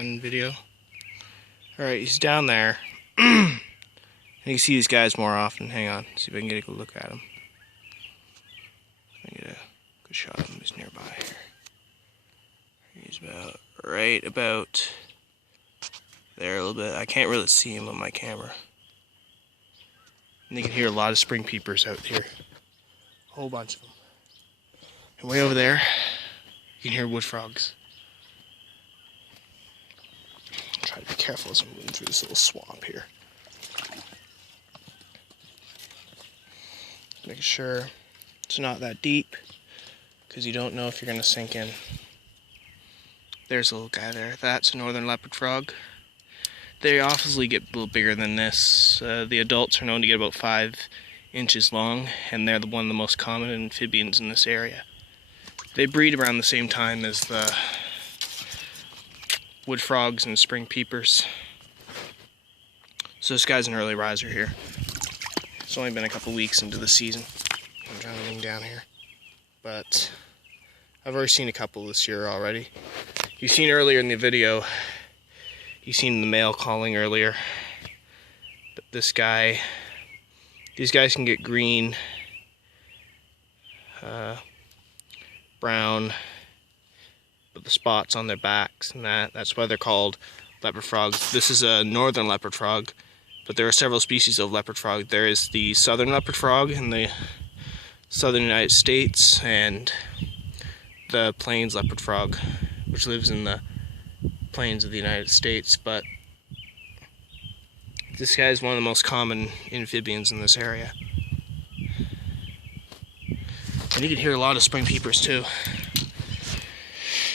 on video. Alright, he's down there. And you can see these guys more often. Hang on, see if I can get a good look at him. I get a good shot of him. He's nearby here. He's about there a little bit. I can't really see him on my camera. And you can hear a lot of spring peepers out here. A whole bunch of them. And way over there, you can hear wood frogs. Try to be careful as I'm moving through this little swamp here. Making sure it's not that deep, because you don't know if you're going to sink in. There's a little guy there. That's a northern leopard frog. They obviously get a little bigger than this. The adults are known to get about 5 inches long, and they're one of the most common amphibians in this area. They breed around the same time as the wood frogs and spring peepers. So this guy's an early riser here. It's only been a couple weeks into the season. I'm trying to bring down here. But I've already seen a couple this year already. You've seen earlier in the video, you've seen the male calling earlier. But this guy, these guys can get green, brown, but the spots on their backs and that's why they're called leopard frogs. This is a northern leopard frog, but there are several species of leopard frog. There is the southern leopard frog in the southern United States, and the plains leopard frog, which lives in the plains of the United States. But this guy is one of the most common amphibians in this area. And you can hear a lot of spring peepers too.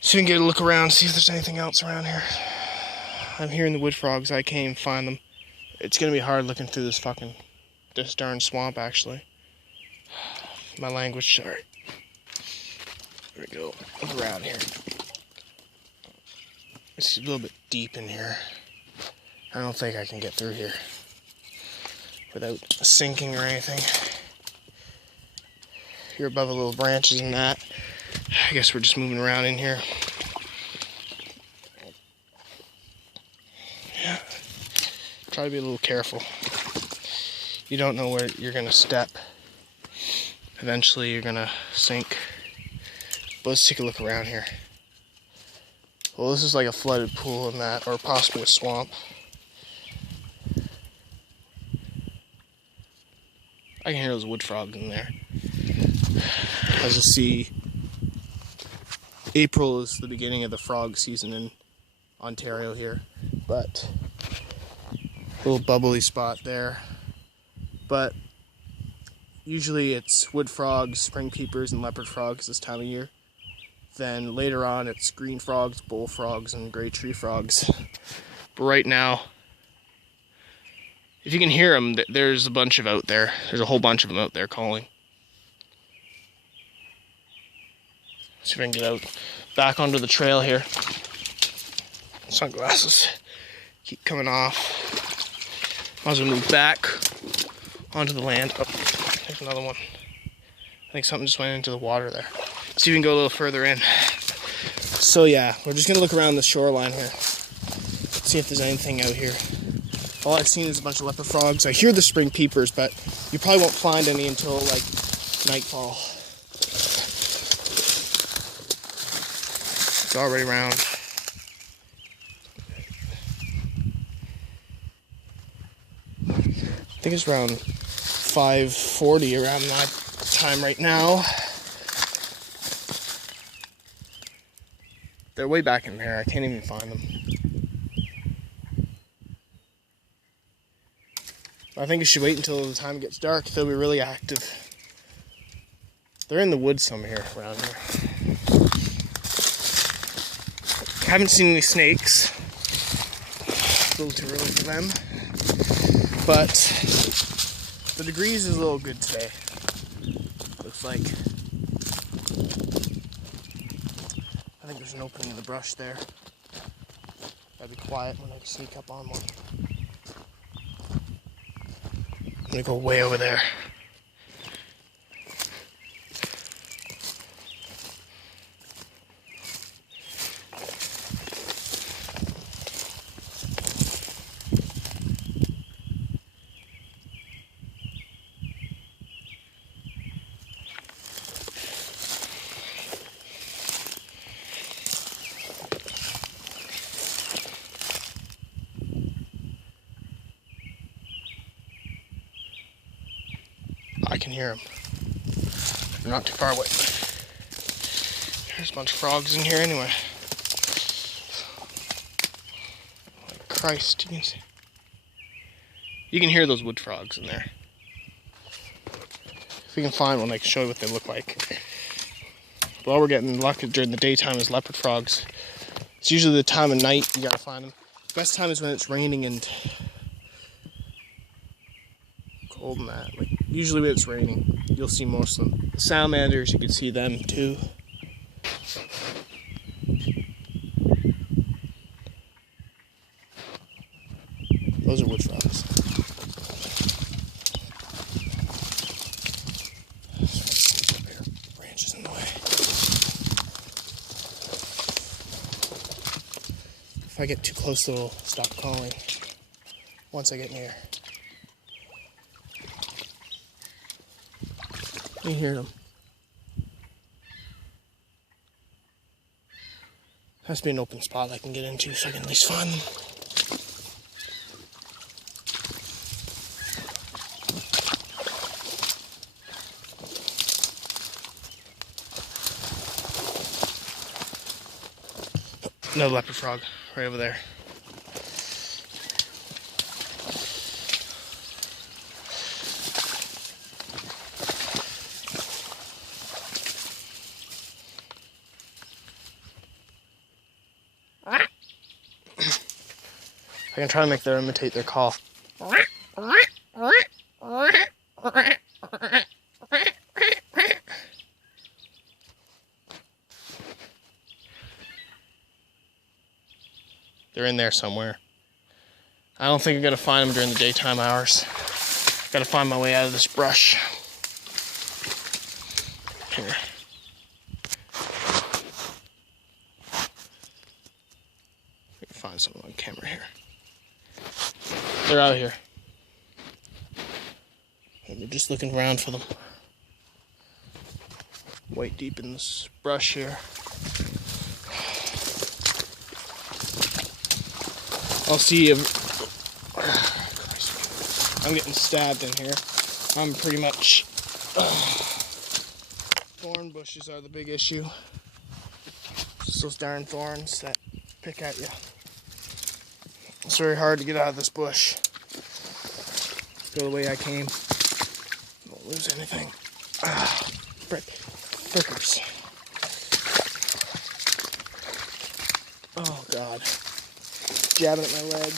So you can get a look around, see if there's anything else around here. I'm hearing the wood frogs. I can't even find them. It's gonna be hard looking through this darn swamp, actually. My language, sorry. There we go. Look around here. It's a little bit deep in here. I don't think I can get through here without sinking or anything. You're above the little branches and that. I guess we're just moving around in here. Yeah. Try to be a little careful. You don't know where you're gonna step. Eventually you're gonna sink. But let's take a look around here. Well, this is like a flooded pool in that, or possibly a swamp. I can hear those wood frogs in there. As you see, April is the beginning of the frog season in Ontario here, but a little bubbly spot there. But usually it's wood frogs, spring peepers, and leopard frogs this time of year. Then later on it's green frogs, bullfrogs, and gray tree frogs. But right now, if you can hear them, there's a bunch of out there. There's a whole bunch of them out there calling. See if I can get out back onto the trail here. Sunglasses keep coming off. Might as well move back onto the land. Oh, there's another one. I think something just went into the water there. See if we can go a little further in. So yeah, we're just gonna look around the shoreline here. See if there's anything out here. All I've seen is a bunch of leopard frogs. I hear the spring peepers, but you probably won't find any until like nightfall. It's already around. I think it's around 5:40 around that time right now. They're way back in there. I can't even find them. I think you should wait until the time it gets dark. They'll be really active. They're in the woods somewhere around here. Haven't seen any snakes. A little too early for them. But the degrees is a little good today. Looks like. I think there's an opening in the brush there. Gotta be quiet when I sneak up on one. I'm gonna go way over there. I can hear them. They're not too far away. There's a bunch of frogs in here anyway. Oh, Christ, you can hear those wood frogs in there. If we can find one, I can show you what they look like. But all we're getting luck during the daytime is leopard frogs. It's usually the time of night you gotta find them. Best time is when it's raining and cold and that. Like, usually when it's raining, you'll see most of them. Salamanders, you can see them too. Those are wood frogs. Branches in the way. If I get too close, they'll stop calling once I get near. You hear them. Has to be an open spot I can get into so I can at least find them. No leopard frog right over there. I can try to make them imitate their call. They're in there somewhere. I don't think I'm gonna find them during the daytime hours. Gotta find my way out of this brush. Here. I can find something on camera here. They're out here. And we're just looking around for them. Way deep in this brush here. I'll see if I'm getting stabbed in here. I'm pretty much thorn bushes are the big issue. Just those darn thorns that pick at you. It's very hard to get out of this bush. Go the way I came. Don't lose anything. Frickers. Oh God. Jabbing at my leg.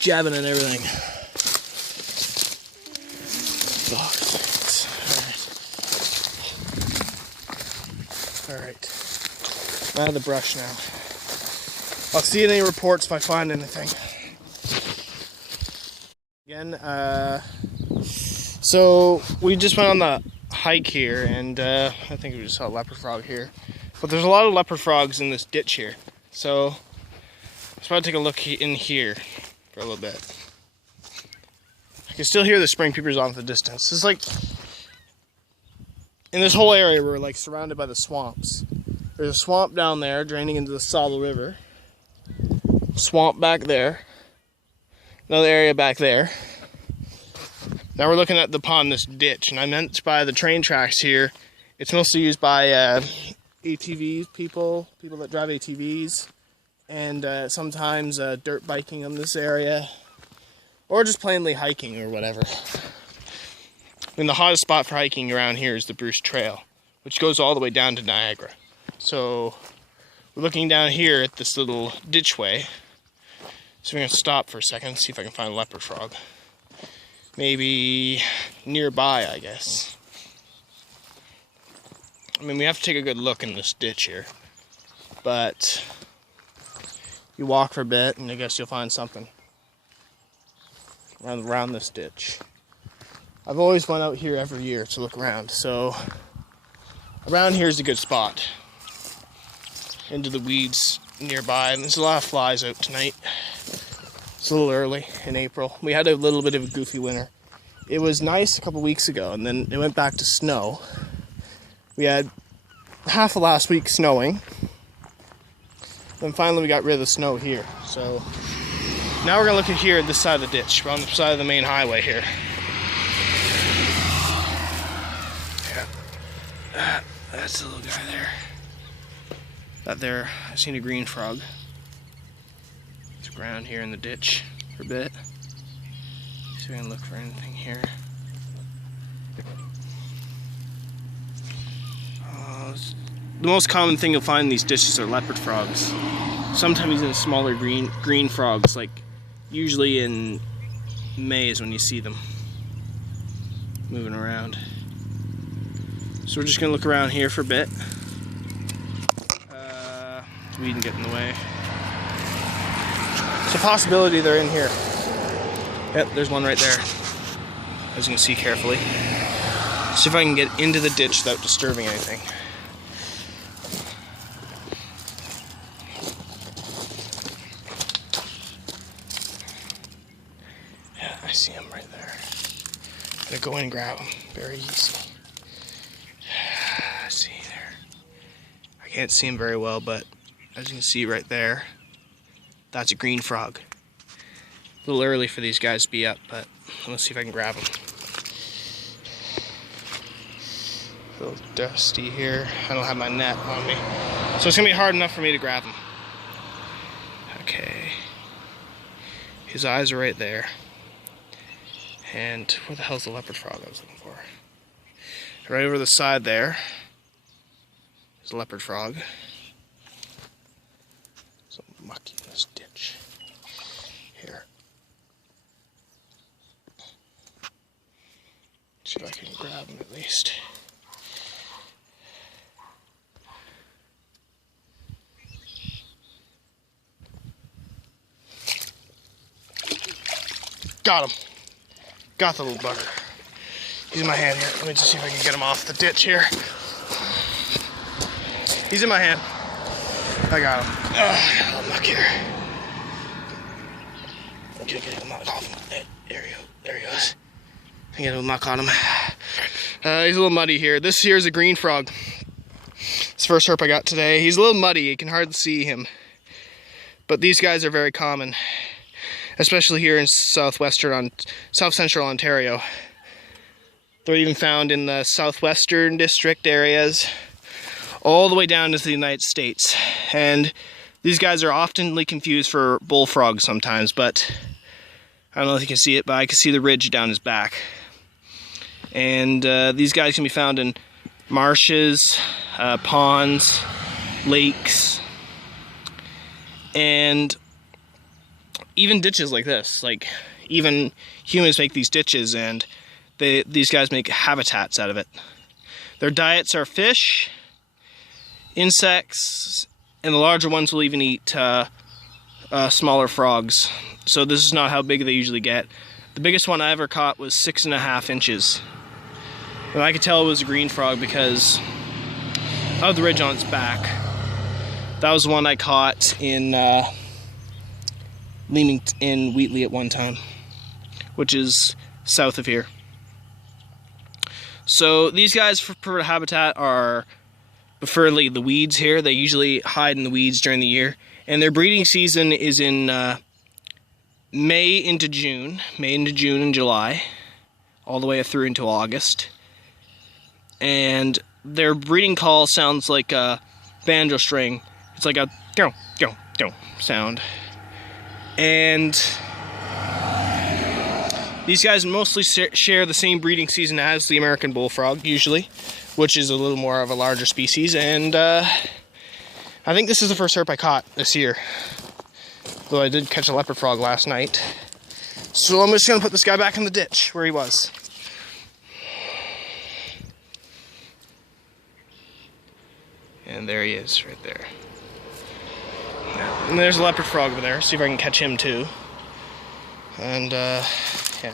Jabbing at everything. Fuck. Alright. I'm out of the brush now. I'll see any reports if I find anything. Again, so we just went on the hike here, and I think we just saw a leopard frog here. But there's a lot of leopard frogs in this ditch here. So let's probably take a look in here for a little bit. I can still hear the spring peepers off the distance. It's like, in this whole area, we're like surrounded by the swamps. There's a swamp down there draining into the Saddle River. Swamp back there. Another area back there. Now we're looking at the pond, this ditch, and I meant by the train tracks here. It's mostly used by ATVs, people that drive ATVs, and sometimes dirt biking in this area, or just plainly hiking or whatever. I mean, the hottest spot for hiking around here is the Bruce Trail, which goes all the way down to Niagara. So we're looking down here at this little ditchway. So we're going to stop for a second, see if I can find a leopard frog. Maybe nearby, I guess. I mean, we have to take a good look in this ditch here. But you walk for a bit, and I guess you'll find something around this ditch. I've always went out here every year to look around, so around here is a good spot. Into the weeds nearby, and there's a lot of flies out tonight. It's a little early in April. We had a little bit of a goofy winter. It was nice a couple weeks ago, and then it went back to snow. We had half of last week snowing. Then finally we got rid of the snow here. So now we're gonna look at here at this side of the ditch. We're on the side of the main highway here. That's the little guy there. That there, I've seen a green frog. It's around here in the ditch for a bit. See if I can look for anything here. The most common thing you'll find in these ditches are leopard frogs. Sometimes in smaller green frogs, like usually in May is when you see them moving around. So we're just gonna look around here for a bit. We can get in the way. It's a possibility they're in here. Yep, there's one right there. As you can see carefully. See if I can get into the ditch without disturbing anything. Yeah, I see him right there. Gotta go in and grab him. Very easy. I see there. I can't see him very well, but as you can see right there, that's a green frog. A little early for these guys to be up, but let's see if I can grab them. A little dusty here. I don't have my net on me, so it's gonna be hard enough for me to grab them. Okay. His eyes are right there. And where the hell's the leopard frog I was looking for? Right over the side there is a leopard frog. Some muck in this ditch. Here. See if I can grab him at least. Got him. Got the little bugger. He's in my hand here. Let me just see if I can get him off the ditch here. He's in my hand. I got him. I got a little muck here. I'm gonna get a muck off him. There he goes. I get a little muck on him. He's a little muddy here. This here is a green frog. It's the first herp I got today. He's a little muddy. You can hardly see him. But these guys are very common, especially here in south central Ontario. They're even found in the southwestern district areas, all the way down to the United States. And these guys are oftenly confused for bullfrogs sometimes, but I don't know if you can see it, but I can see the ridge down his back. And these guys can be found in marshes, ponds, lakes, and even ditches like this. Like, even humans make these ditches, and these guys make habitats out of it. Their diets are fish, insects, and the larger ones will even eat smaller frogs. So this is not how big they usually get. The biggest one I ever caught was 6.5 inches. And I could tell it was a green frog because of the ridge on its back. That was the one I caught in Leamington, Wheatley at one time, which is south of here. So these guys for habitat are preferably the weeds here. They usually hide in the weeds during the year. And their breeding season is in May into June and July, all the way through until August. And their breeding call sounds like a banjo string. It's like a do do do sound. And these guys mostly share the same breeding season as the American bullfrog, usually, which is a little more of a larger species. And I think this is the first herp I caught this year, though I did catch a leopard frog last night. So I'm just gonna put this guy back in the ditch where he was. And there he is, right there. And there's a leopard frog over there. See if I can catch him too. And yeah.